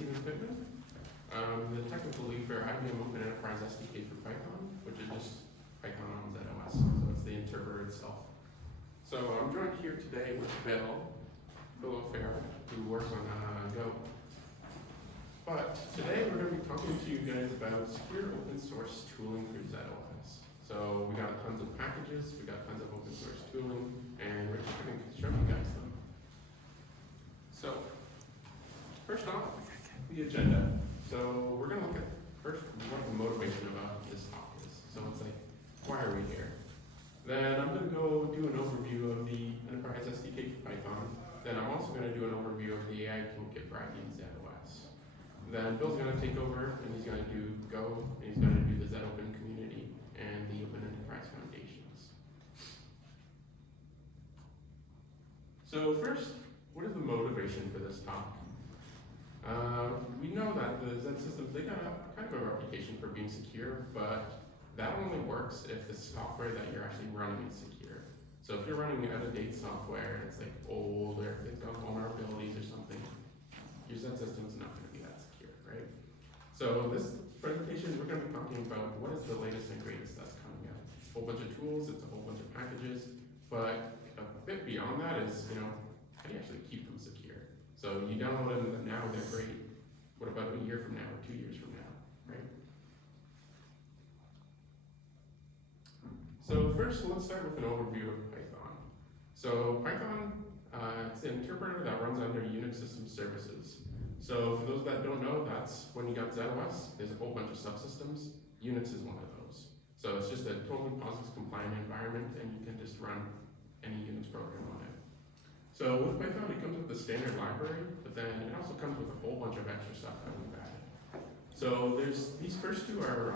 I'm the technical lead for IBM Open Enterprise SDK for Python, which is just Python on ZOS, so it's the interpreter itself. So I'm joined here today with Bill O'Farrell, who works on Go. But today we're going to be talking to you guys about secure open source tooling for ZOS. So we got tons of packages, we got tons of open source tooling, and we're just going to show you guys them. So first off, the agenda. So we're going to look at first what the motivation about this talk is. So it's like, why are we here? Then I'm going to go do an overview of the Enterprise SDK for Python. Then I'm also going to do an overview of the AI toolkit for IBM ZOS. Then Bill's going to take over, and he's going to do Go, and he's going to do the zopen community and the Open Enterprise Foundations. So first, what is the motivation for this talk? We know that the Z systems, they got kind of a reputation for being secure, but that only works if the software that you're actually running is secure. So if you're running out-of-date software, it's like old, or it's got vulnerabilities or something, your Z system's not going to be that secure, right? So this presentation, we're going to be talking about what is the latest and greatest that's coming out. A whole bunch of tools, it's a whole bunch of packages, but a bit beyond that is, how do you actually keep them secure? So you download them now, they're great. What about a year from now or 2 years from now, right? So first, let's start with an overview of Python. So Python, it's an interpreter that runs under Unix system services. So for those that don't know, that's when you got ZOS, there's a whole bunch of subsystems. Unix is one of those. So it's just a totally POSIX compliant environment, and you can just run any Unix program on it. So with Python, it comes with the standard library, but then it also comes with a whole bunch of extra stuff that we've added. So these first two are,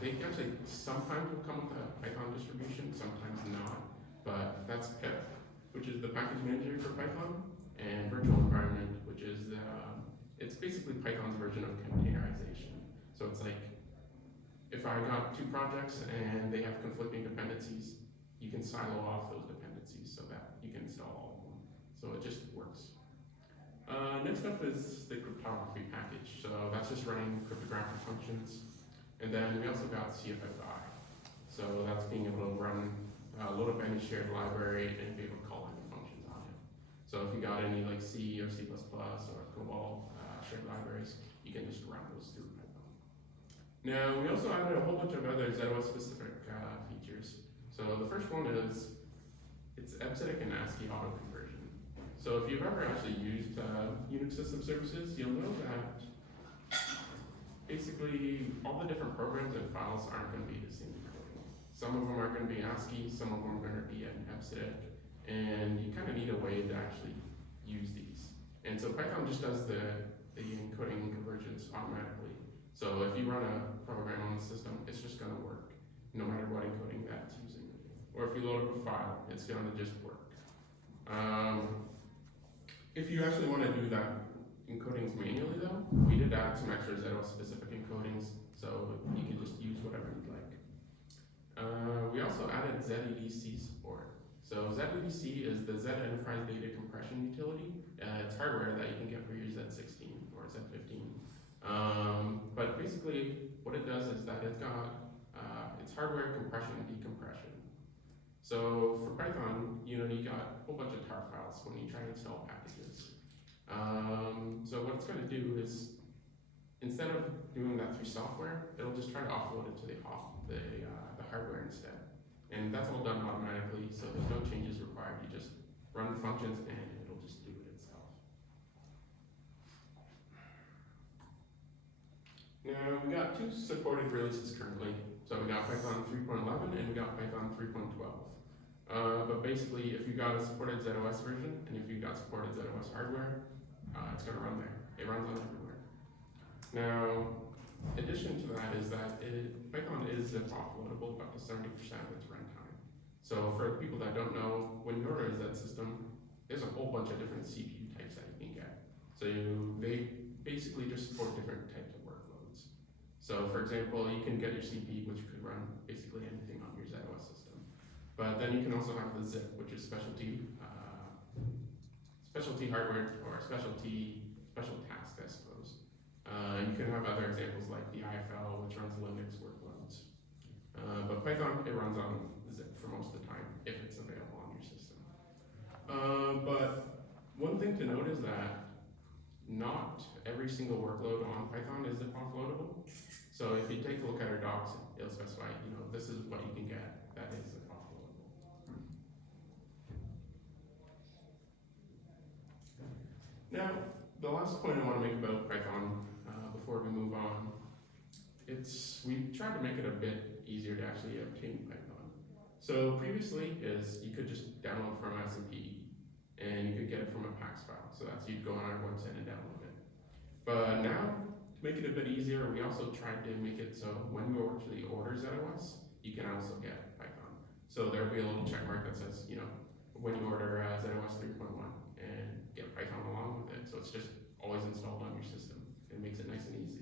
they actually sometimes will come with a Python distribution, sometimes not, but that's pip, which is the package manager for Python, and virtual environment, which is, it's basically Python's version of containerization. So it's like, if I got two projects and they have conflicting dependencies, you can silo off those dependencies so that you can install all of them. So it just works. Next up is the cryptography package. So that's just running cryptographic functions. And then we also got CFFI. So that's being able to run, load up any shared library and be able to call any functions on it. So if you got any like C or C++ or COBOL shared libraries, you can just run those through Python. Now, we also added a whole bunch of other ZOS specific features. So the first one is, it's EBCDIC and ASCII auto conversion. So if you've ever actually used Unix system services, you'll know that basically all the different programs and files aren't going to be the same encoding. Some of them are going to be ASCII, some of them are going to be an EBCDIC, and you kind of need a way to actually use these. And so Python just does the encoding and conversions automatically. So if you run a program on the system, it's just going to work, no matter what encoding that's using. Or if you load up a file, it's going to just work. If you actually want to do that encodings manually though, we did add some extra ZOS specific encodings, so you can just use whatever you'd like. We also added ZEDC support. So ZEDC is the Z Enterprise Data Compression Utility. It's hardware that you can get for your Z16 or Z15. But basically what it does is that it's got it's hardware compression and decompression. So for Python, you got a whole bunch of tar files when you try to install packages. So what it's going to do is, instead of doing that through software, it'll just try to offload it to the hardware instead. And that's all done automatically, so there's no changes required. You just run the functions and it'll just do it itself. Now, we got two supported releases currently. So we got Python 3.11 and we got Python 3.12. But basically, if you got a supported ZOS version and if you got supported ZOS hardware, it's going to run there. It runs on everywhere. Now, in addition to that is that Python is zip offloadable up to 70% of its runtime. So for people that don't know, when you order a Z system, there's a whole bunch of different CPU types that you can get. So they basically just support different types of workloads. So for example, you can get your CPU, which could run basically anything on your ZOS system. But then you can also have the zip, which is specialty hardware or special task, I suppose. You can have other examples like the IFL, which runs Linux workloads. But Python, it runs on zip for most of the time, if it's available on your system. But one thing to note is that not every single workload on Python is zip offloadable. So if you take a look at our docs, it'll specify, this is what you can get that is zip offloadable. Now, the last point I want to make about Python before we move on, we tried to make it a bit easier to actually obtain Python. So previously you could just download from SMP and you could get it from a PAX file. So that's, you'd go on our website and download it. But now, to make it a bit easier, we also tried to make it so when you actually order ZOS, you can also get Python. So there'll be a little check mark that says, when you order ZOS 3.1 and get Python along with it. So it's just always installed on your system. It makes it nice and easy.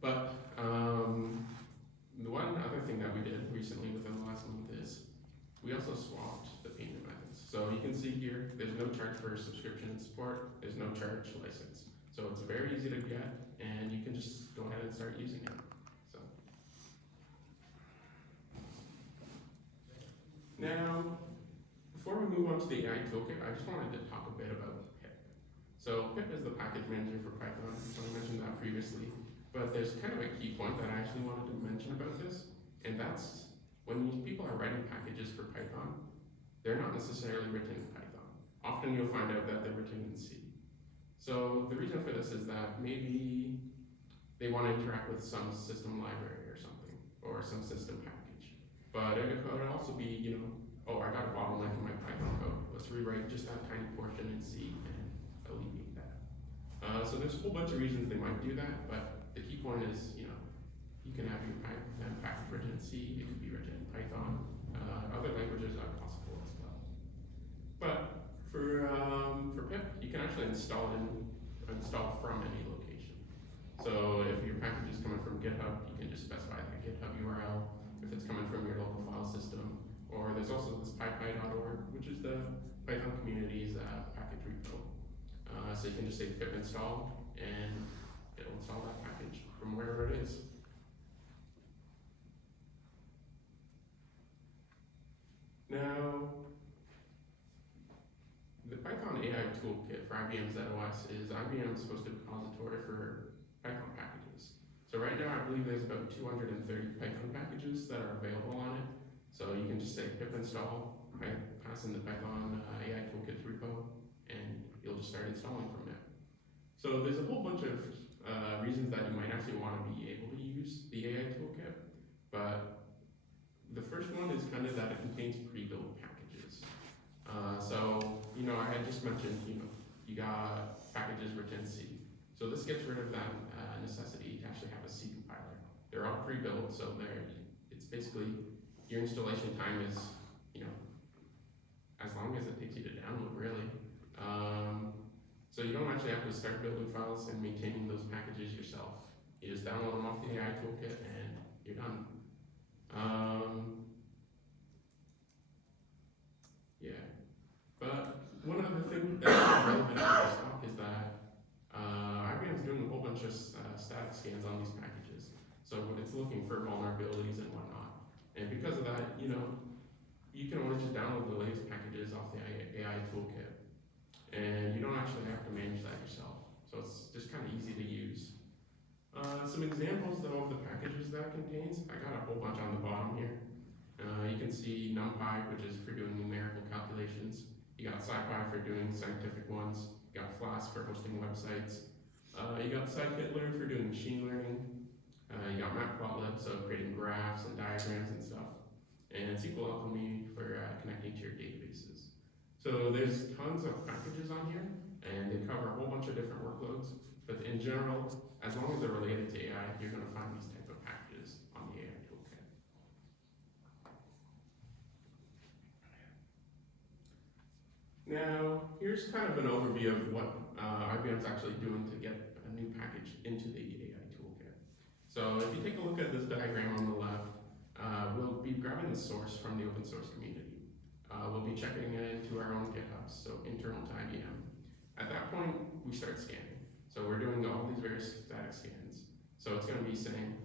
But the one other thing that we did recently within the last month is we also swapped the payment methods. So you can see here, there's no charge for subscription and support, there's no charge license. So it's very easy to get, and you can just go ahead and start using it. So now, before we move on to the AI toolkit, I just wanted to talk a bit about pip. So pip is the package manager for Python, so I mentioned that previously. But there's kind of a key point that I actually wanted to mention about this, and that's when people are writing packages for Python, they're not necessarily written in Python. Often you'll find out that they're written in C. So the reason for this is that maybe they want to interact with some system library or something, or some system package. But it could also be, oh, I got a bottleneck in my Python code. Let's rewrite just that tiny portion in C and alleviate that. So there's a whole bunch of reasons they might do that, but the key point is, you can have your package written in C, it could be written in Python. Other languages are possible as well. But for pip, you can actually install from any location. So if your package is coming from GitHub, you can just specify the GitHub URL. If it's coming from your local file system, or there's also this pypy.org, which is the Python community's package repo. So you can just say pip install, and it'll install that package from wherever it is. Now, the Python AI toolkit for IBM ZOS is IBM's hosted repository for Python packages. So right now, I believe there's about 230 Python packages that are available on it. So you can just say pip install, pass in the Python AI toolkit repo, and you'll just start installing from there. So there's a whole bunch of reasons that you might actually want to be able to use the AI toolkit, but the first one is kind of that it contains pre-built packages. I had just mentioned, you got packages written in C. So this gets rid of that necessity to actually have a C compiler. They're all pre-built, so it's basically, your installation time is, as long as it takes you to download, really. So you don't actually have to start building files and maintaining those packages yourself. You just download them off the AI toolkit and you're done. Yeah, but one other thing that's relevant to this talk is that IBM's doing a whole bunch of static scans on these packages. So it's looking for vulnerabilities and whatnot. And because of that, you can always just download the latest packages off the AI toolkit. And you don't actually have to manage that yourself. So it's just kind of easy to use. Some examples though of the packages that it contains, I got a whole bunch on the bottom here. You can see NumPy, which is for doing numerical calculations. You got SciPy for doing scientific ones. You got Flask for hosting websites. You got scikit-learn for doing machine learning. You got Matplotlib, so creating graphs and diagrams and stuff. And SQL Alchemy for connecting to your databases. So there's tons of packages on here, and they cover a whole bunch of different workloads. But in general, as long as they're related to AI, you're going to find these type of packages on the AI toolkit. Now, here's kind of an overview of what IBM's actually doing to get a new package into the AI toolkit. So if you take a look at this diagram on the left, we'll be grabbing the source from the open source community. We'll be checking it into our own GitHubs, so internal to IBM. At that point, we start scanning. So we're doing all these various static scans. So it's going to be saying,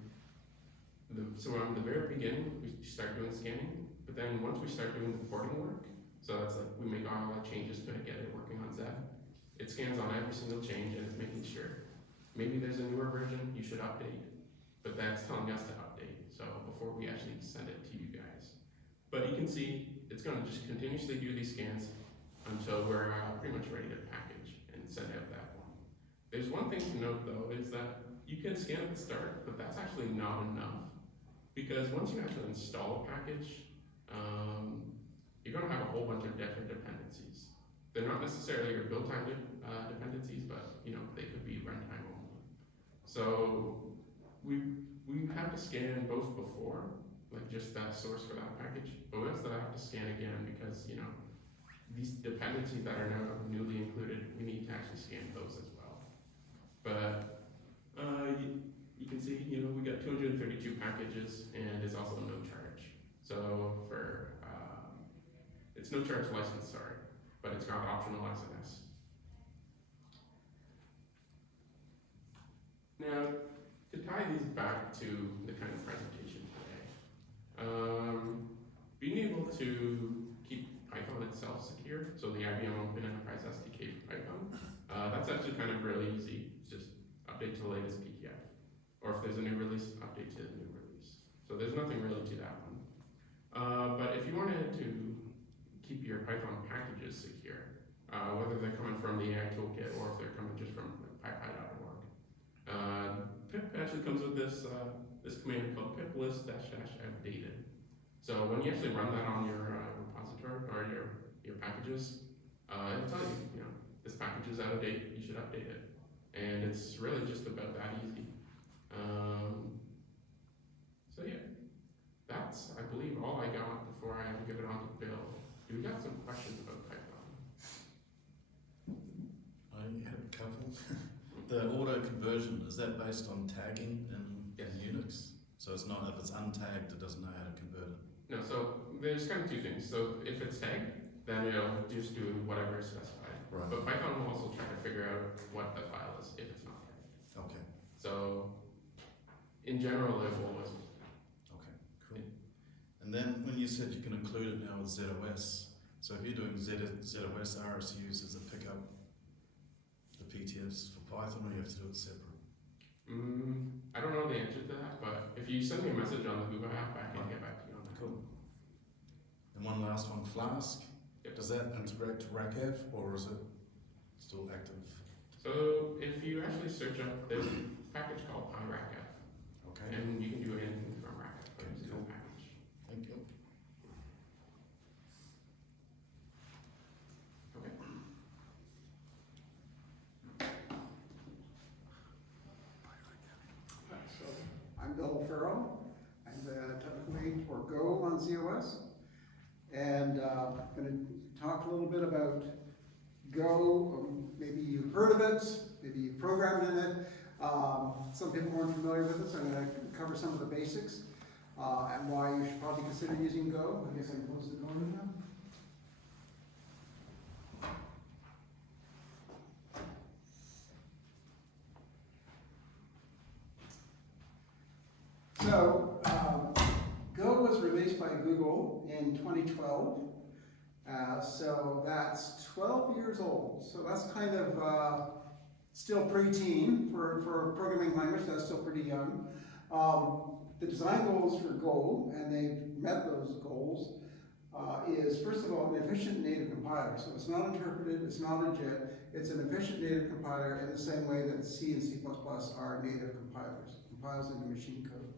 so from the very beginning, we start doing scanning, but then once we start doing the porting work, so that's like we make all the changes to get it working on Zeb, it scans on every single change and it's making sure. Maybe there's a newer version you should update, but that's telling us to update, so before we actually send it to you guys. But you can see, it's going to just continuously do these scans until we're pretty much ready to package and send out that one. There's one thing to note though, is that you can scan at the start, but that's actually not enough. Because once you actually install a package, you're going to have a whole bunch of different dependencies. They're not necessarily your build time dependencies, but they could be runtime only. So we have to scan both before, like just that source for that package, but we also have to scan again because these dependencies that are now newly included, we need to actually scan those as well. But you can see, we got 232 packages, and it's also no charge. So for it's no charge license, sorry, but it's got optional SNS. Now, to tie these back to the kind of presentation today, being able to keep Python itself secure, so the IBM Open Enterprise SDK for Python, that's actually kind of really easy. It's just update to the latest PTF. Or if there's a new release, update to the new release. So there's nothing really to that one. But if you wanted to keep your Python packages secure, whether they're coming from the AI toolkit or if they're coming just from pypy.org, pip actually comes with this this command called pip list --outdated. So when you actually run that on your repository or your packages, it'll tell you, this package is out of date, you should update it. And it's really just about that easy. So yeah, that's, I believe, all I got before I give it on to Bill. Do we got some questions about Python? I have a couple. The auto conversion, is that based on tagging in Unix? So it's not, if it's untagged, it doesn't know how to convert it? No, so there's kind of two things. So if it's tagged, then it'll just do whatever is specified. Right. But Python will also try to figure out what the file is if it's not tagged. Okay. So in general, it will always. Okay, cool. And then when you said you can include it now with ZOS, so if you're doing ZOS RSUs, does it pick up the PTFs for Python, or you have to do it separate? I don't know the answer to that, but if you send me a message on the Google app, I can get back to you on that. Cool. And one last one, Flask. Yep. Does that integrate to RACF, or is it still active? So if you actually search up, there's a package called PyRACF, Okay. and you can do anything from RACF, but Okay, it's cool. a package. Thank you. Okay. So I'm Bill Farrell. I'm the technical lead for Go on ZOS. And I'm going to talk a little bit about Go. Maybe you've heard of it, maybe you've programmed in it. Some people aren't familiar with it, so I'm going to cover some of the basics and why you should probably consider using Go. I guess I can close the door now. So, Go was released by Google in 2012. So that's 12 years old. So that's kind of still preteen for a programming language. That's still pretty young. The design goals for Go, and they've met those goals, is first of all an efficient native compiler. So it's not interpreted, it's not a JIT, it's an efficient native compiler in the same way that C and C++ are native compilers. Compiles into machine code.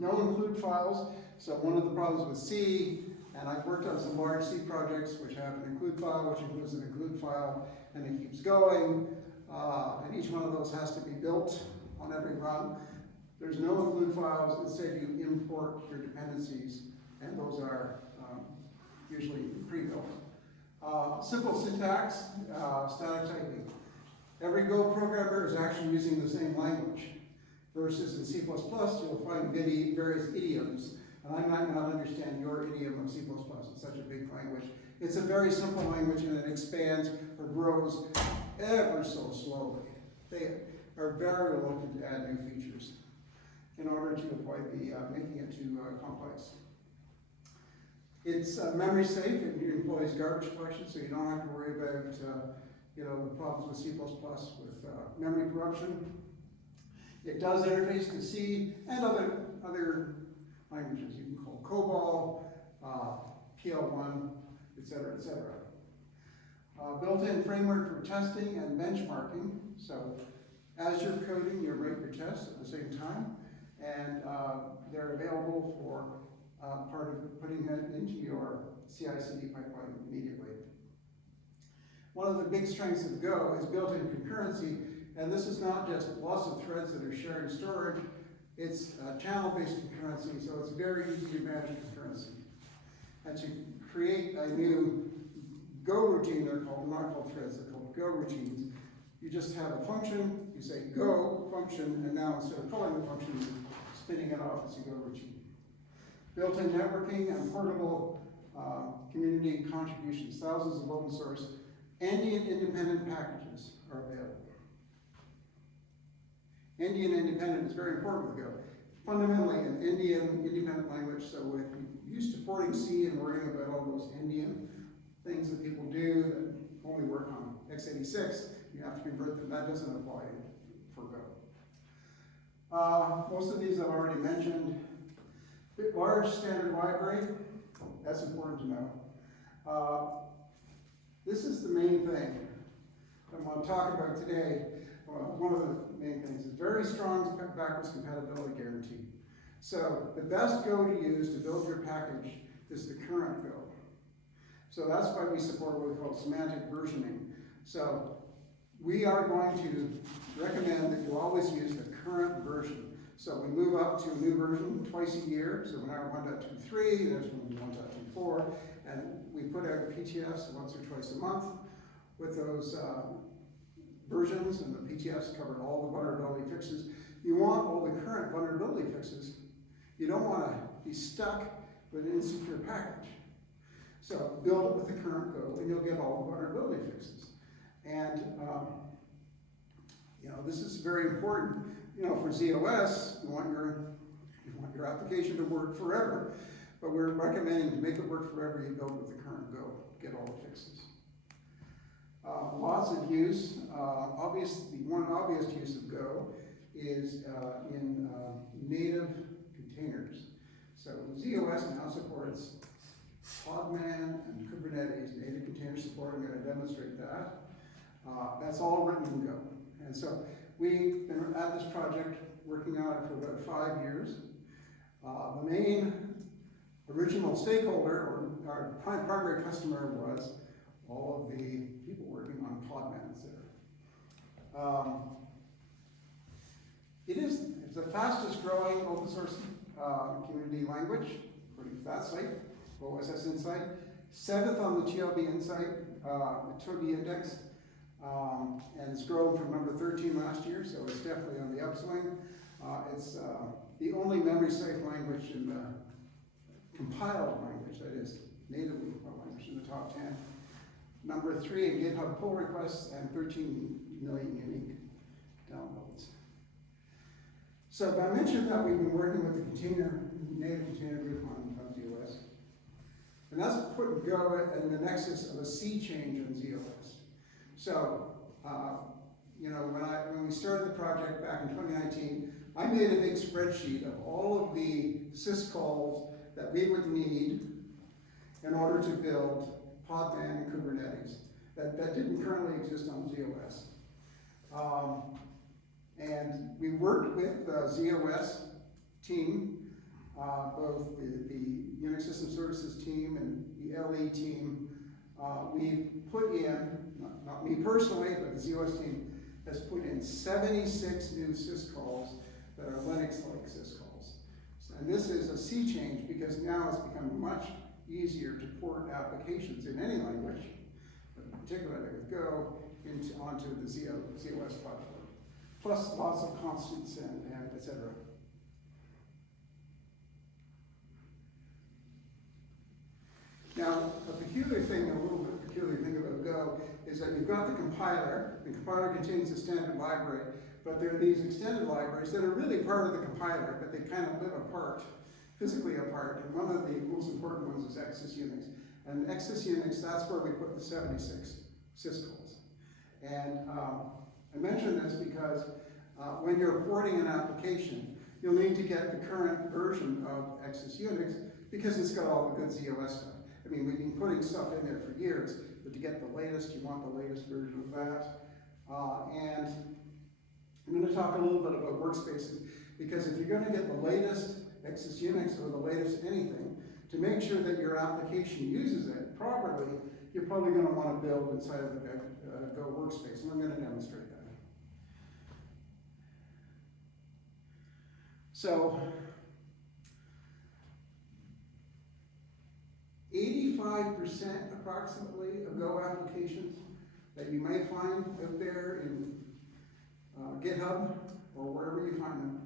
No include files. So one of the problems with C, and I've worked on some large C projects which have an include file, which includes an include file, and it keeps going, and each one of those has to be built on every run. There's no include files. Instead, you import your dependencies, and those are usually pre-built. Simple syntax, static typing. Every Go programmer is actually using the same language. Versus in C++, you'll find various idioms, and I might not understand your idiom of C++. It's such a big language. It's a very simple language, and it expands or grows ever so slowly. They are very reluctant to add new features in order to avoid making it too complex. It's memory safe. It employs garbage collection, so you don't have to worry about the problems with C++ with memory corruption. It does interface to C and other languages. You can call COBOL, PL1, etc., etc. Built-in framework for testing and benchmarking. So as you're coding, you write your tests at the same time, and they're available for part of putting it into your CI/CD pipeline immediately. One of the big strengths of Go is built-in concurrency, and this is not just lots of threads that are sharing storage, it's channel-based concurrency, so it's very easy to manage concurrency. And to create a new Go routine, they're not called threads, they're called Go routines. You just have a function, you say Go function, and now instead of calling the function, you're spinning it off as a Go routine. Built-in networking and portable community contributions, thousands of open source Endian independent packages are available. Endian independent is very important with Go. Fundamentally an Endian independent language, so if you're used to porting C and worrying about all those Endian things that people do that only work on x86, you have to convert them. That doesn't apply for Go. Most of these I've already mentioned. Large standard library, that's important to know. This is the main thing I want to talk about today. One of the main things is very strong backwards compatibility guarantee. So the best Go to use to build your package is the current Go. So that's why we support what we call semantic versioning. So we are going to recommend that you always use the current version. So we move up to a new version twice a year. So we're now 1.23, there's 1.24, and we put out PTFs once or twice a month with those versions, and the PTFs cover all the vulnerability fixes. You want all the current vulnerability fixes. You don't want to be stuck with an insecure package. So build it with the current Go, and you'll get all the vulnerability fixes. And this is very important. For ZOS, you want your application to work forever, but we're recommending to make it work forever, you build with the current Go, get all the fixes. Lots of use. One obvious use of Go is in native containers. So ZOS now supports Podman and Kubernetes native container support. I'm going to demonstrate that. That's all written in Go. And so we've been at this project working on it for about 5 years. The main original stakeholder, or our primary customer, was all of the people working on Podmans there. It's the fastest growing open source community language, according to that site, OSS Insight. 7th on the TLB Insight, the TLB Index, and it's grown from number 13 last year, so it's definitely on the upswing. It's the only memory safe language in the compiled language, that is, natively compiled language in the top 10. Number 3 in GitHub pull requests and 13 million unique downloads. So I mentioned that we've been working with the native container group on ZOS. And that's put Go in the nexus of a sea change in ZOS. So, when we started the project back in 2019, I made a big spreadsheet of all of the syscalls that we would need in order to build Podman and Kubernetes that didn't currently exist on ZOS. And we worked with the ZOS team, both the Unix System Services team and the LE team. We put in, not me personally, but the ZOS team has put in 76 new syscalls that are Linux-like syscalls. And this is a sea change because now it's become much easier to port applications in any language, but particularly with Go, onto the ZOS platform. Plus lots of constants and et cetera. Now, a little bit peculiar thing about Go is that you've got the compiler contains the standard library, but there are these extended libraries that are really part of the compiler, but they kind of live apart, physically apart, and one of the most important ones is Xsys Unix. And Xsys Unix, that's where we put the 76 syscalls. And I mention this because when you're porting an application, you'll need to get the current version of Xsys Unix because it's got all the good ZOS stuff. I mean, we've been putting stuff in there for years, but to get the latest, you want the latest version of that. And I'm going to talk a little bit about workspaces, because if you're going to get the latest Xsys Unix or the latest anything, to make sure that your application uses it properly, you're probably going to want to build inside of the Go workspace, and I'm going to demonstrate that. So, 85% approximately of Go applications that you may find out there in GitHub or wherever you find them,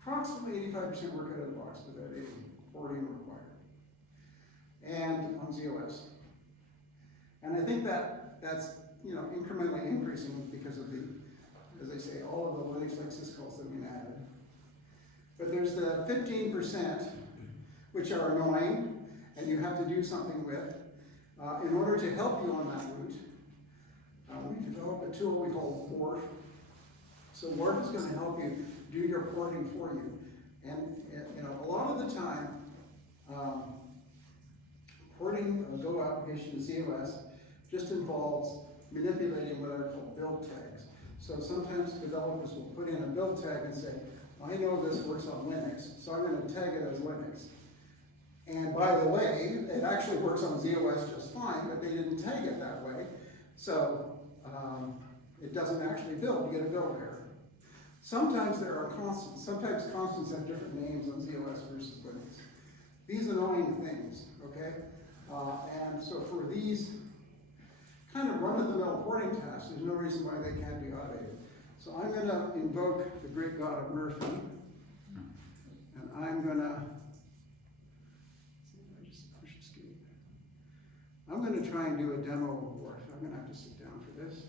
approximately 85% work out of the box without any porting required, and on ZOS. And I think that's incrementally increasing because of the, as I say, all of the Linux-like syscalls that we've added. But there's the 15% which are annoying and you have to do something with. In order to help you on that route, we developed a tool we call WARF. So WARF is going to help you do your porting for you. And a lot of the time, porting a Go application to ZOS just involves manipulating what are called build tags. So sometimes developers will put in a build tag and say, I know this works on Linux, so I'm going to tag it as Linux. And by the way, it actually works on ZOS just fine, but they didn't tag it that way. So it doesn't actually build, you get a build error. Sometimes there are constants. Sometimes constants have different names on ZOS versus Linux. These annoying things, okay? And so for these kind of run-of-the-mill porting tasks, there's no reason why they can't be automated. So I'm going to invoke the great God of Murphy, and I'm going to, see if I just push escape. I'm going to try and do a demo of WARF. I'm going to have to sit down for this.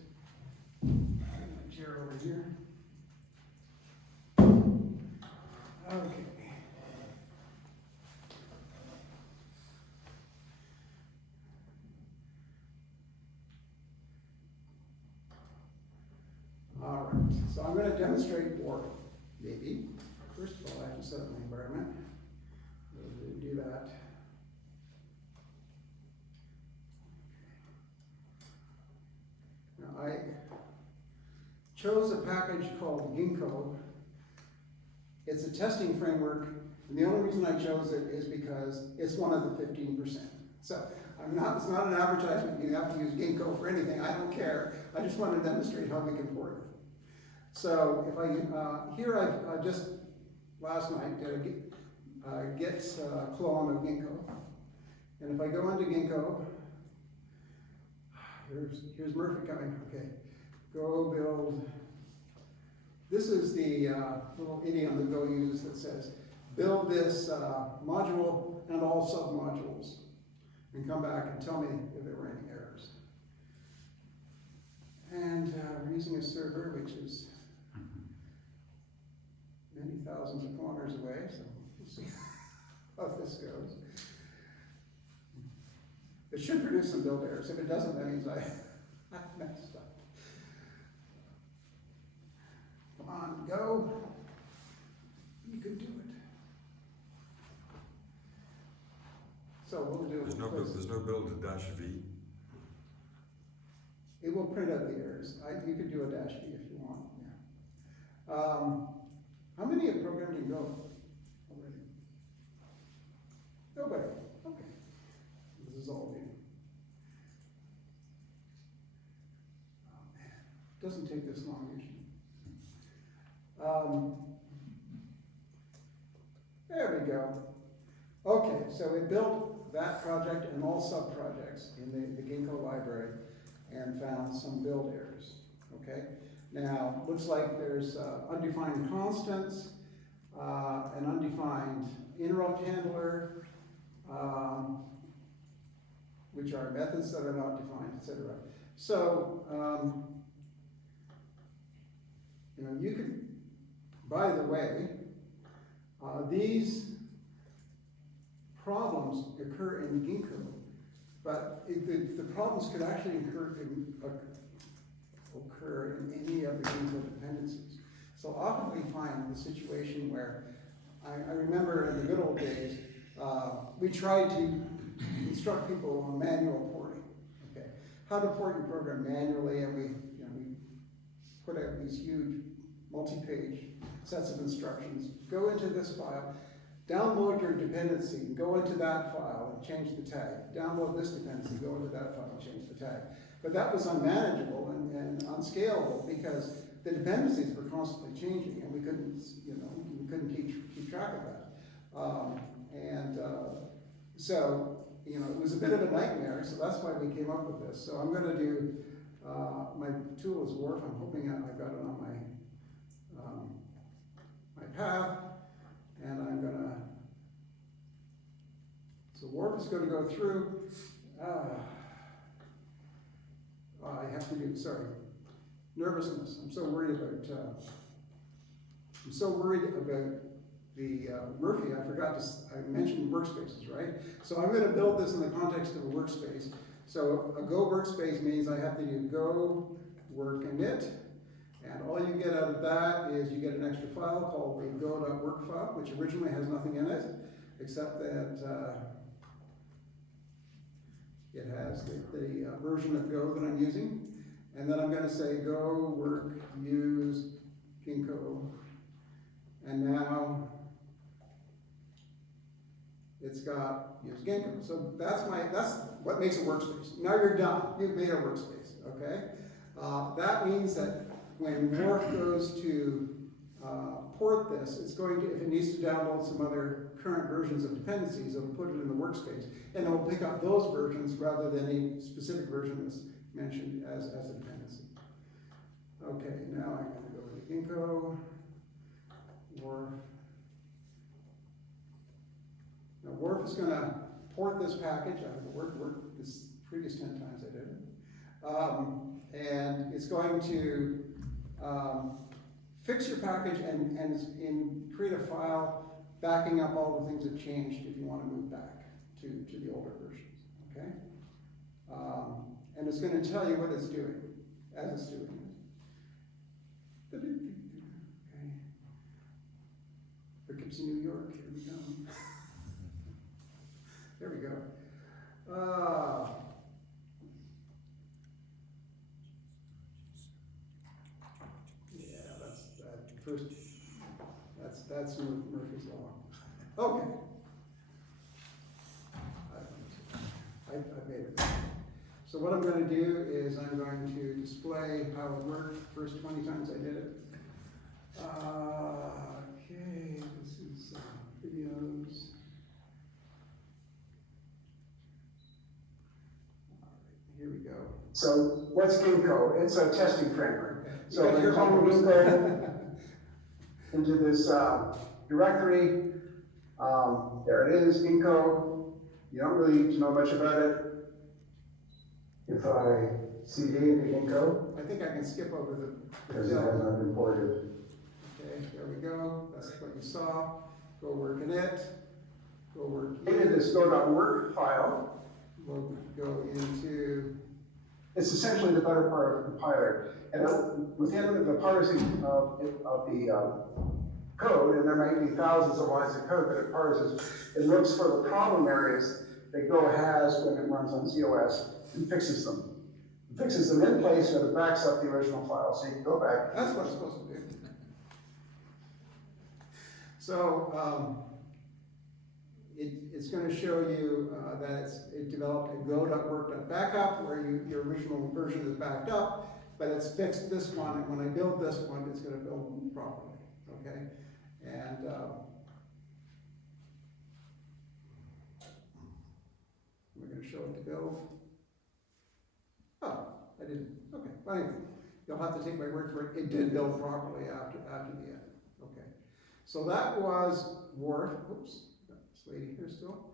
Put my chair over here. Okay. All right, so I'm going to demonstrate WARF, maybe. First of all, I have to set up my environment. We'll do that. Now, I chose a package called Ginkgo. It's a testing framework, and the only reason I chose it is because it's one of the 15%. So it's not an advertisement. You have to use Ginkgo for anything. I don't care. I just want to demonstrate how we can port it. So if I just last night did a git clone of Ginkgo, and if I go into Ginkgo, here's Murphy coming. Okay, go build. This is the little idiom that Go uses that says, build this module and all submodules, and come back and tell me if there were any errors. And we're using a server which is many thousands of kilometers away, so we'll see how this goes. It should produce some build errors. If it doesn't, that means I've messed up. Come on, Go. You can do it. So we'll do it. There's no build -v. It will print out the errors. You could do a -v if you want. Yeah. How many have programmed in Go already? Nobody. Okay. This is all new. Oh man, it doesn't take this long usually. There we go. Okay, so we built that project and all sub-projects in the Ginkgo library and found some build errors, okay? Now, looks like there's undefined constants, an undefined interrupt handler, which are methods that are not defined, etc. So, you know, you could, by the way, these problems occur in Ginkgo, but the problems could actually occur in any of the Ginkgo dependencies. So often we find the situation where, I remember in the good old days, we tried to instruct people on manual porting, okay? How to port your program manually, and we put out these huge multi-page sets of instructions. Go into this file, download your dependency, go into that file and change the tag. Download this dependency, go into that file and change the tag. But that was unmanageable and unscalable because the dependencies were constantly changing, and we couldn't, we couldn't keep track of that. So, it was a bit of a nightmare, so that's why we came up with this. So I'm gonna do, my tool is Wharf. I'm hoping I've got it on my path, and I'm gonna, so Wharf is gonna go through, I have to do, sorry, nervousness. I'm so worried about the Murphy. I mentioned workspaces, right? So I'm gonna build this in the context of a workspace. So a Go workspace means I have to do Go work init, and all you get out of that is you get an extra file called the go.work file, which originally has nothing in it, except that it has the version of Go that I'm using. And then I'm gonna say Go work use Ginkgo, and now it's got use Ginkgo. So that's what makes a workspace. Now you're done. You've made a workspace, okay? That means that when Wharf goes to port this, it's going to, if it needs to download some other current versions of dependencies, it'll put it in the workspace, and it'll pick up those versions rather than a specific version that's mentioned as a dependency. Okay, now I'm going to go into Ginkgo, Wharf. Now Wharf is going to port this package. I have worked this previous 10 times I did it. And it's going to fix your package and create a file backing up all the things that changed if you want to move back to the older versions, okay? And it's going to tell you what it's doing as it's doing it. Okay. Poughkeepsie, New York, here we go. There we go. Yeah, that's Murphy's Law. Okay. I made it. So what I'm going to do is I'm going to display how it worked the first 20 times I did it. Okay, this is videos. Here we go. So what's Ginkgo? It's a testing framework. So You got your we go into this directory. There it is, Ginkgo. You don't really need to know much about it. If I cd into Ginkgo, I think I can skip over the because it has not been ported. Okay, there we go. That's what you saw. Go work in it. Go work Into this go.work file, We'll go into, it's essentially the better part of the compiler. And within the parsing of the code, and there might be thousands of lines of code that it parses, it looks for the problem areas that Go has when it runs on COS and fixes them. It fixes them in place and it backs up the original file, so you can go back. that's what it's supposed to do. So, it's going to show you that it developed a go.work.backup where your original version is backed up, but it's fixed this one, and when I build this one, it's going to build properly, okay? And we're going to show it to build. Oh, I didn't. Okay, well, anyway, you'll have to take my word for it. It did build properly after the end. Okay, so that was Wharf. Oops, got this lady here still.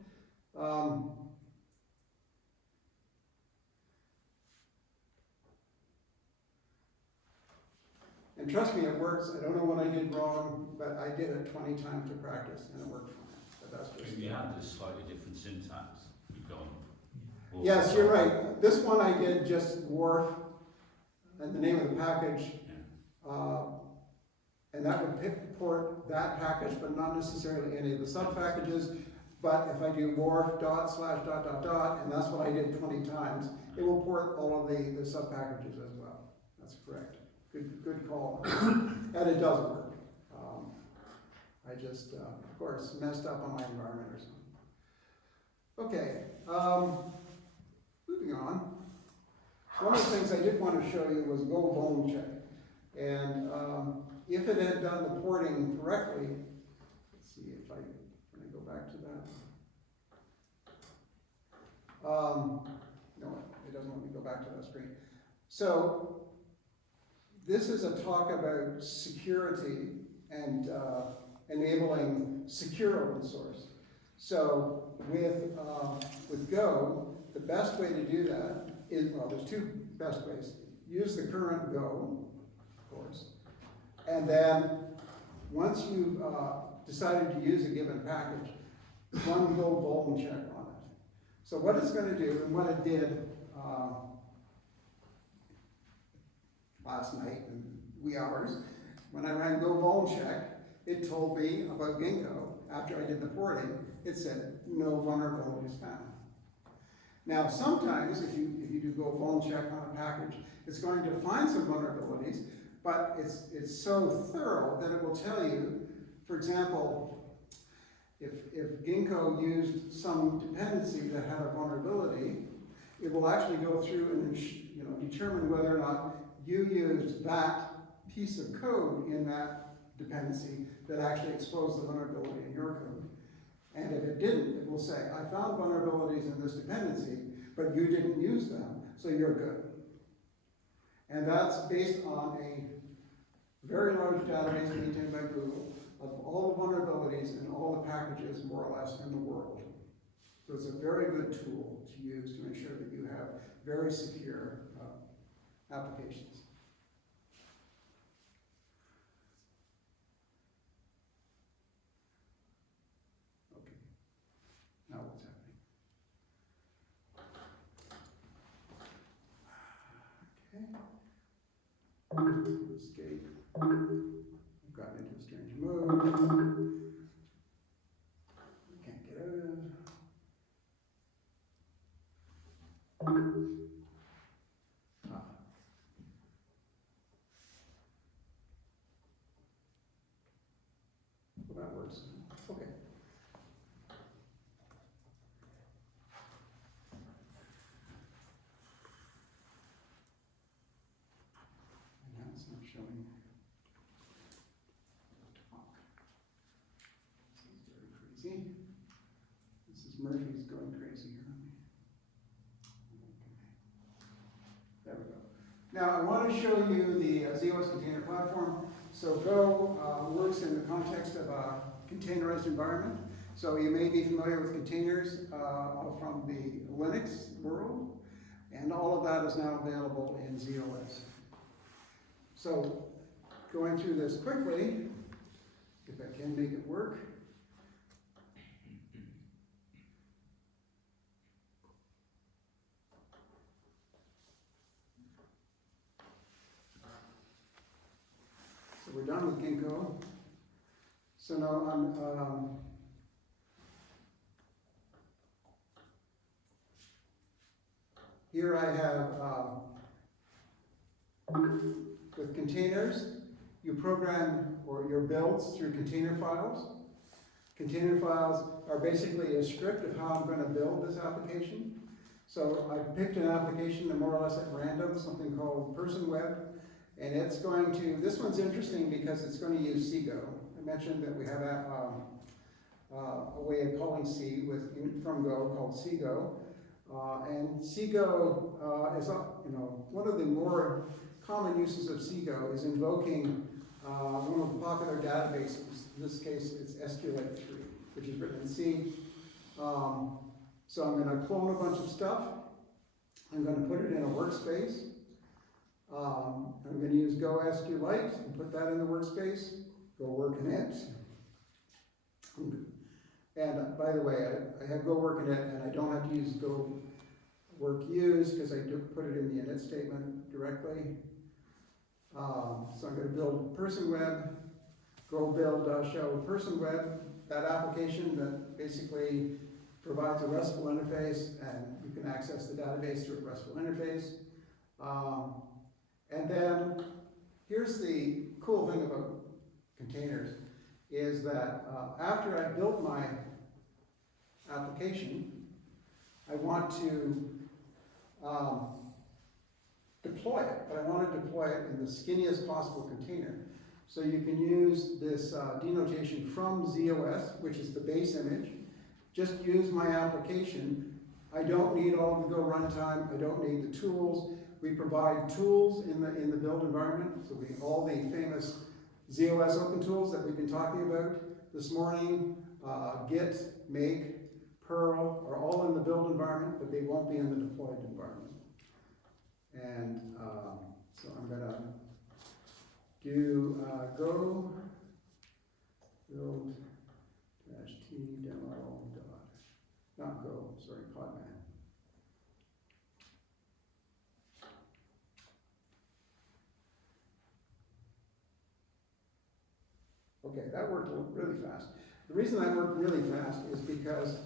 And trust me, it works. I don't know what I did wrong, but I did it 20 times to practice and it worked fine. But that's just. You have this slightly different syntax. You've gone. Yes, you're right. This one I did just wharf and the name of the package. And that would port that package, but not necessarily any of the sub packages. But if I do wharf dot slash dot dot dot, and that's what I did 20 times, it will port all of the sub packages as well. That's correct. Good call. And it does work. I just, of course, messed up on my environment or something. Okay, moving on. One of the things I did want to show you was go vuln check. And if it had done the porting correctly, let's see if I go back to that. No, it doesn't let me go back to that screen. So this is a talk about security and enabling secure open source. So with Go, the best way to do that is, well, there's two best ways. Use the current Go, of course, and then once you've decided to use a given package, run Go vuln check on it. So what it's going to do, and what it did last night in wee hours, when I ran Go vuln check, it told me about Ginkgo. After I did the porting, it said no vulnerabilities found. Now sometimes if you do Go vuln check on a package, it's going to find some vulnerabilities, but it's so thorough that it will tell you, for example, if Ginkgo used some dependency that had a vulnerability, it will actually go through and determine whether or not you used that piece of code in that dependency that actually exposed the vulnerability in your code. And if it didn't, it will say, I found vulnerabilities in this dependency, but you didn't use them, so you're good. And that's based on a very large database maintained by Google of all the vulnerabilities in all the packages, more or less, in the world. So it's a very good tool to use to ensure that you have very secure applications. Okay, now what's happening? Okay. Escape. I've gotten into a strange mode. Can't get out of it. Well, that works. Okay. And now it's not showing. This is very crazy. Mrs. Murphy's going crazy here on me. Okay. There we go. Now I want to show you the ZOS container platform. So Go works in the context of a containerized environment. So you may be familiar with containers from the Linux world, and all of that is now available in ZOS. So going through this quickly, if I can make it work. So we're done with Ginkgo. So now I'm here I have with containers, you program or your builds through container files. Container files are basically a script of how I'm going to build this application. So I picked an application more or less at random, something called Person Web, and it's going to, this one's interesting because it's going to use CGO. I mentioned that we have a way of calling C from Go called CGO. And CGO is, one of the more common uses of CGO is invoking one of the popular databases. In this case, it's SQLite 3, which is written in C. So I'm going to clone a bunch of stuff. I'm going to put it in a workspace. I'm gonna use Go SQLite and put that in the workspace, go work in it. And by the way, I have Go work in it, and I don't have to use Go work use, because I do put it in the init statement directly. So I'm gonna build person web, go build shell person web, that application that basically provides a RESTful interface, and you can access the database through a RESTful interface. And then here's the cool thing about containers, is that after I built my application, I want to deploy it, but I want to deploy it in the skinniest possible container. So you can use this denotation from ZOS, which is the base image. Just use my application. I don't need all of the Go runtime. I don't need the tools. We provide tools in the build environment. So all the famous ZOS open tools that we've been talking about this morning, Git, Make, Perl, are all in the build environment, but they won't be in the deployed environment. And so I'm gonna do go build -t demo dot, not go, sorry, podman. Okay, that worked really fast. The reason that worked really fast is because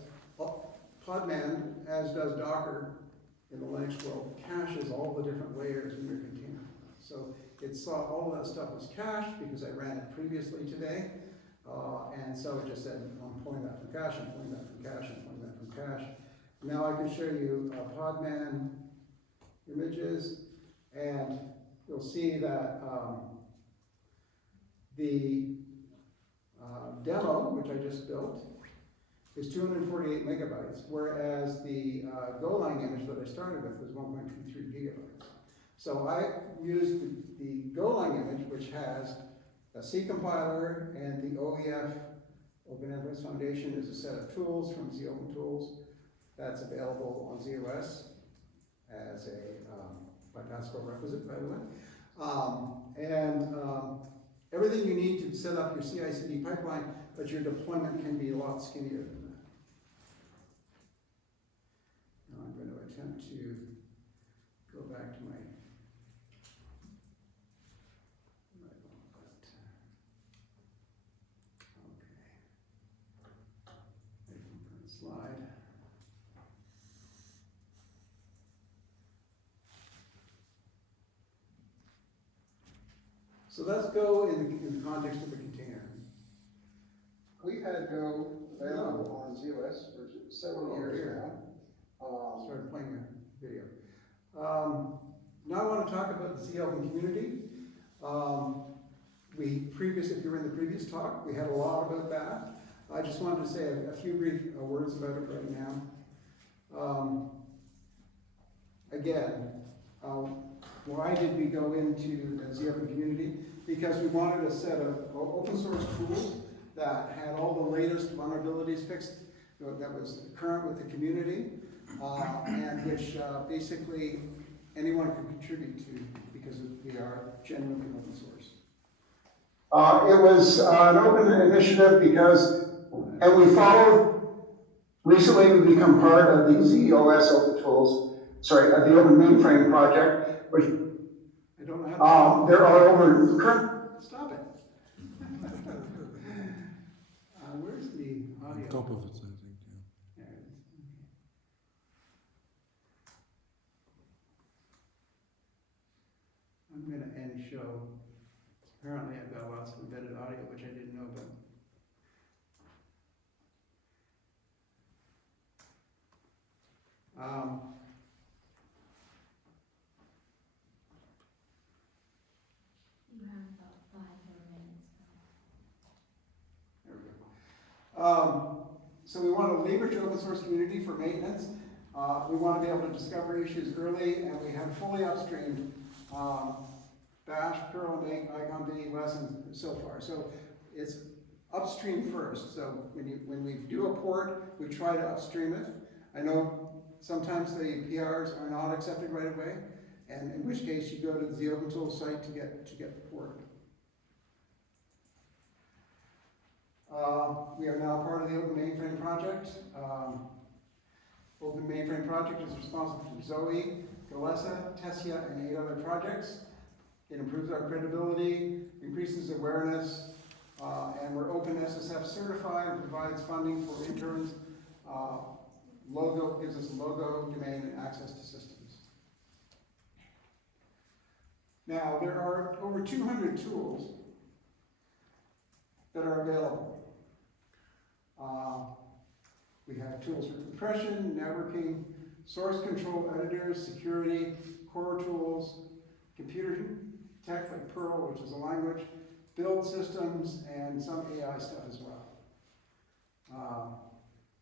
Podman, as does Docker in the Linux world, caches all the different layers in your container. So it saw all of that stuff was cached because I ran it previously today. And so it just said, I'm pulling that from cache, I'm pulling that from cache, I'm pulling that from cache. Now I can show you Podman images, and you'll see that the demo, which I just built, is 248 megabytes, whereas the Golang image that I started with was 1.23 gigabytes. So I used the Golang image, which has a C compiler, and the OEF, Open Enterprise Foundation, is a set of tools from zopen tools that's available on ZOS as a by Pascal requisite, by the way. Everything you need to set up your CI/CD pipeline, but your deployment can be a lot skinnier than that. Now I'm going to attempt to go back to my slide. So let's go in the context of the container. We've had Go available on ZOS for several years now. Started playing a video. Now I want to talk about the zopen community. If you were in the previous talk, we had a lot about that. I just wanted to say a few brief words about it right now. Again, why did we go into the zopen community? Because we wanted a set of open source tools that had all the latest vulnerabilities fixed, that was current with the community, and which basically anyone could contribute to, because we are genuinely open source. It was an open initiative because, and we followed, recently we've become part of the ZOS open tools, sorry, the Open Mainframe project, which I don't know how to there are over current. Stop it. Where's the audio? On top of it, I think, yeah. There it is. Okay. I'm going to end show. Apparently I've got lots of embedded audio, which I didn't know about. You have about 5 more minutes. There we go. So we want to leverage open source community for maintenance. We want to be able to discover issues early, and we have fully upstreamed Bash, Perl, Make, IconV lessons so far. So it's upstream first. So when we do a port, we try to upstream it. I know sometimes the PRs are not accepted right away, and in which case you go to the Open Tools site to get the port. We are now part of the Open Mainframe Project. Open Mainframe Project is responsible for Zoe, Galessa, Tessia, and 8 other projects. It improves our credibility, increases awareness, and we're OpenSSF certified and provides funding for interns. Gives us a logo, domain, and access to systems. Now, there are over 200 tools that are available. We have tools for compression, networking, source control editors, security, core tools, computer tech like Perl, which is a language, build systems, and some AI stuff as well.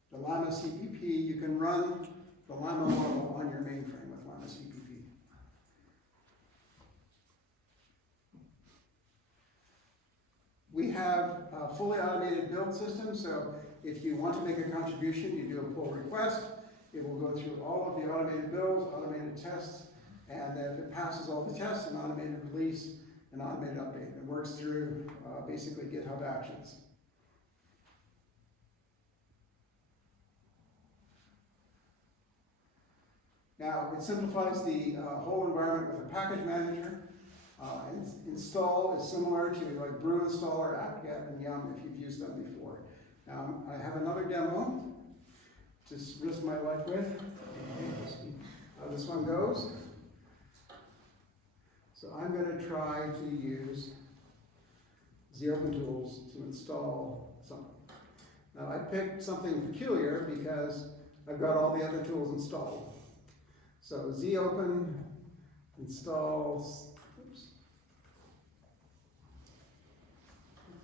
The Llama CPP, you can run the Llama model on your mainframe with Llama CPP. We have a fully automated build system, so if you want to make a contribution, you do a pull request. It will go through all of the automated builds, automated tests, and if it passes all the tests, an automated release, an automated update. It works through basically GitHub Actions. Now, it simplifies the whole environment with a package manager. Install is similar to like brew installer, apt-get, and yum if you've used them before. Now, I have another demo to risk my life with. How this one goes. So I'm going to try to use zopen tools to install something. Now, I picked something peculiar because I've got all the other tools installed. So zopen installs, oops.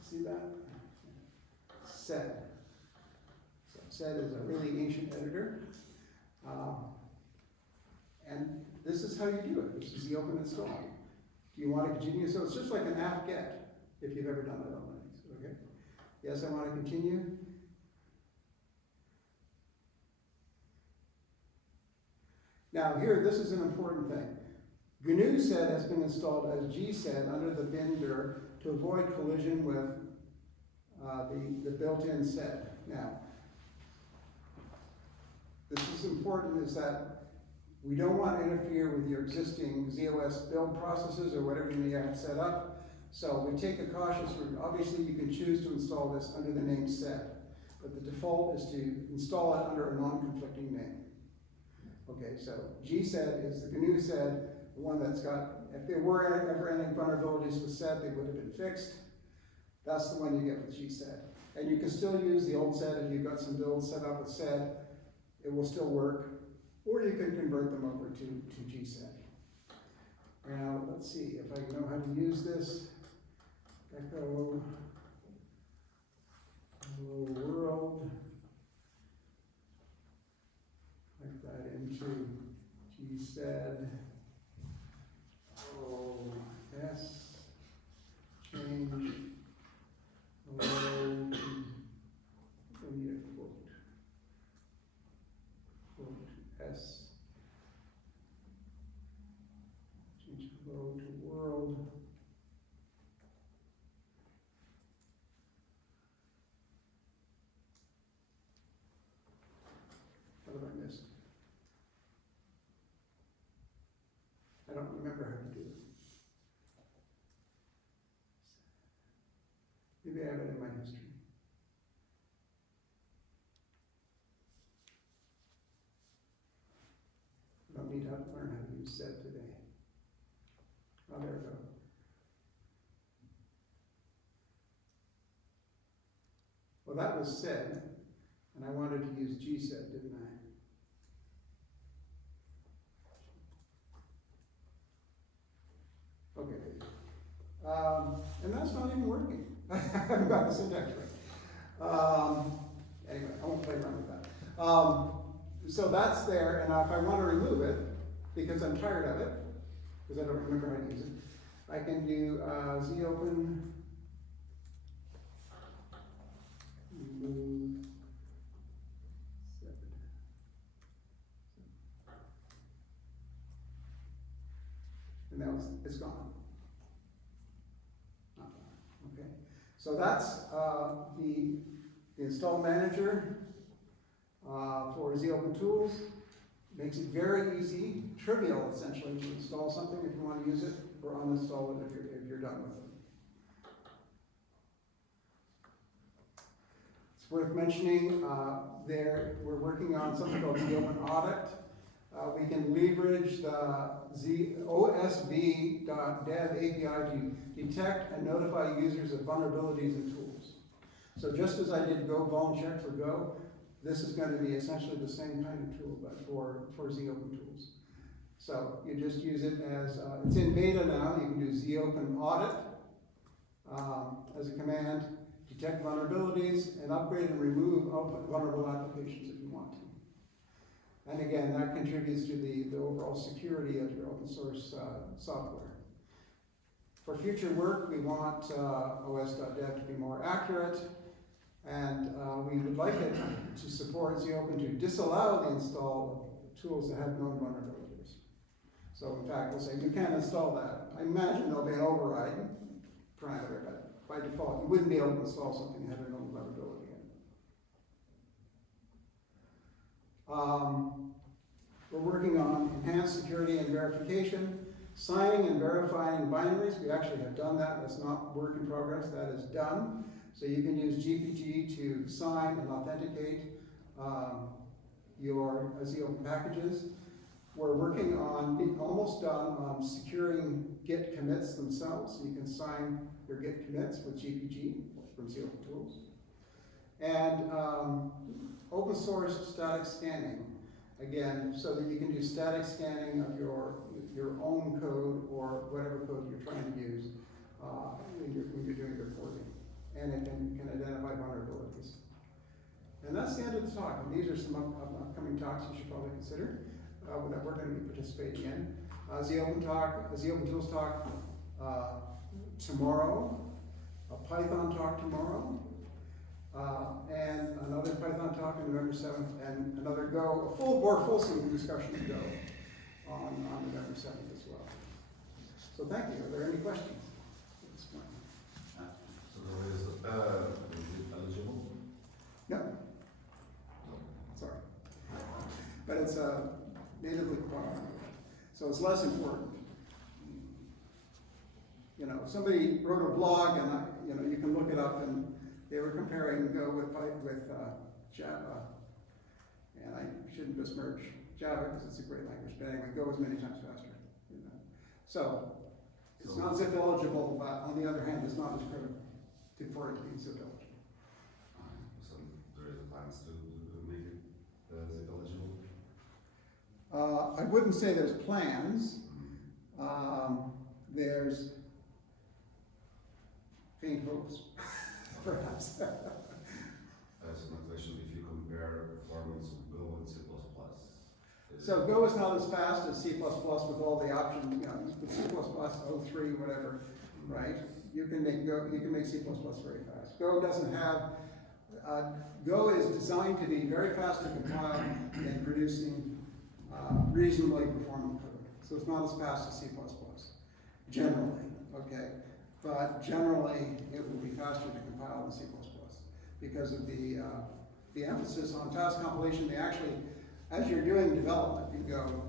See that? Sed. So Sed is a really ancient editor. And this is how you do it. This is the open install. Do you want to continue? So it's just like an apt-get, if you've ever done it on Linux, okay? Yes, I want to continue. Now here, this is an important thing. GNU Sed has been installed as gsed under the bin dir to avoid collision with the built-in sed. Now, this is important is that we don't want to interfere with your existing ZOS build processes or whatever you may have set up. So we take a cautious route. Obviously, you can choose to install this under the name sed, but the default is to install it under a non-conflicting name. Okay, so gsed is the GNU Sed, the one that's got, if there were ever any vulnerabilities with sed, they would have been fixed. That's the one you get with gsed. And you can still use the old sed if you've got some builds set up with sed, it will still work. Or you can convert them over to gsed. Now, let's see if I know how to use this. Echo hello world. Type that into gsed. Oh, yes. Change. Hello. I need a quote. Quote S. Change hello to world. What have I missed? I don't remember how to do it. Maybe I have it in my history. I don't need to learn how to use sed today. Oh, there we go. Well, that was sed, and I wanted to use gsed, didn't I? Okay. And that's not even working. I haven't got the syntax right. Anyway, I won't play around with that. So that's there, and if I want to remove it, because I'm tired of it, because I don't remember how to use it, I can do zopen remove sed. it's gone. Not gone, okay. So that's the install manager for zopen tools. Makes it very easy, trivial essentially, to install something if you want to use it, or uninstall it if you're done with it. It's worth mentioning, we're working on something called zopen audit. We can leverage the osv.dev API to detect and notify users of vulnerabilities in tools. So just as I did Go Vuln Check for Go, this is going to be essentially the same kind of tool, but for zopen tools. So you just use it as, it's in beta now, you can do zopen audit as a command, detect vulnerabilities, and upgrade and remove vulnerable applications if you want to. And again, that contributes to the overall security of your open source software. For future work, we want os.dev to be more accurate, and we would like it to support zopen to disallow the install of tools that have known vulnerabilities. So in fact, we'll say you can't install that. I imagine there'll be an override parameter, but by default, you wouldn't be able to install something that had a known vulnerability in it. We're working on enhanced security and verification, signing and verifying binaries. We actually have done that. That's not work in progress. That is done. So you can use GPG to sign and authenticate your zopen packages. We're working on, almost done, on securing Git commits themselves. So you can sign your Git commits with GPG from zopen tools. And open source static scanning. Again, so that you can do static scanning of your own code or whatever code you're trying to use when you're doing your reporting. And it can identify vulnerabilities. And that's the end of the talk. And these are some upcoming talks you should probably consider that we're going to be participating in. Zopen Tools talk tomorrow, a Python talk tomorrow, and another Python talk on November 7th, and another Go, a more fulsome discussion to go on November 7th as well. So thank you. Are there any questions at this point? Is it eligible? No. Sorry. But it's natively compliant. So it's less important. You know, somebody wrote a blog, and you can look it up, and they were comparing Go with Java. And I shouldn't besmirch Java because it's a great language, but anyway, Go is many times faster. So it's not zip eligible, but on the other hand, it's not as critical for it to be zip eligible. So there is plans to make it zip eligible? I wouldn't say there's plans. There's faint hopes, perhaps. So my question, if you compare performance of Go and C++. So Go is not as fast as C++ with all the options, with C++, 03, whatever, right? You can make C++ very fast. Go doesn't have, Go is designed to be very fast to compile and producing reasonably performant code. So it's not as fast as C++, generally, okay? But generally, it will be faster to compile than C++ because of the emphasis on fast compilation. They actually, as you're doing development in Go,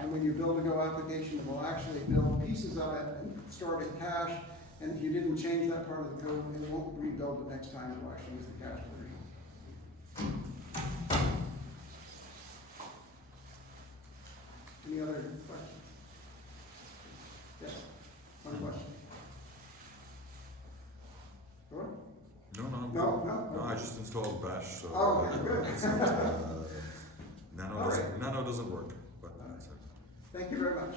and when you build a Go application, it will actually build pieces of it and store it in cache. And if you didn't change that part of the code, it won't rebuild it next time. It will actually use the cache version. Any other questions? Yes, one question. Go on. No, I just installed Bash, so Oh, okay, good. Nano All right. Nano doesn't work. But Thank you very much.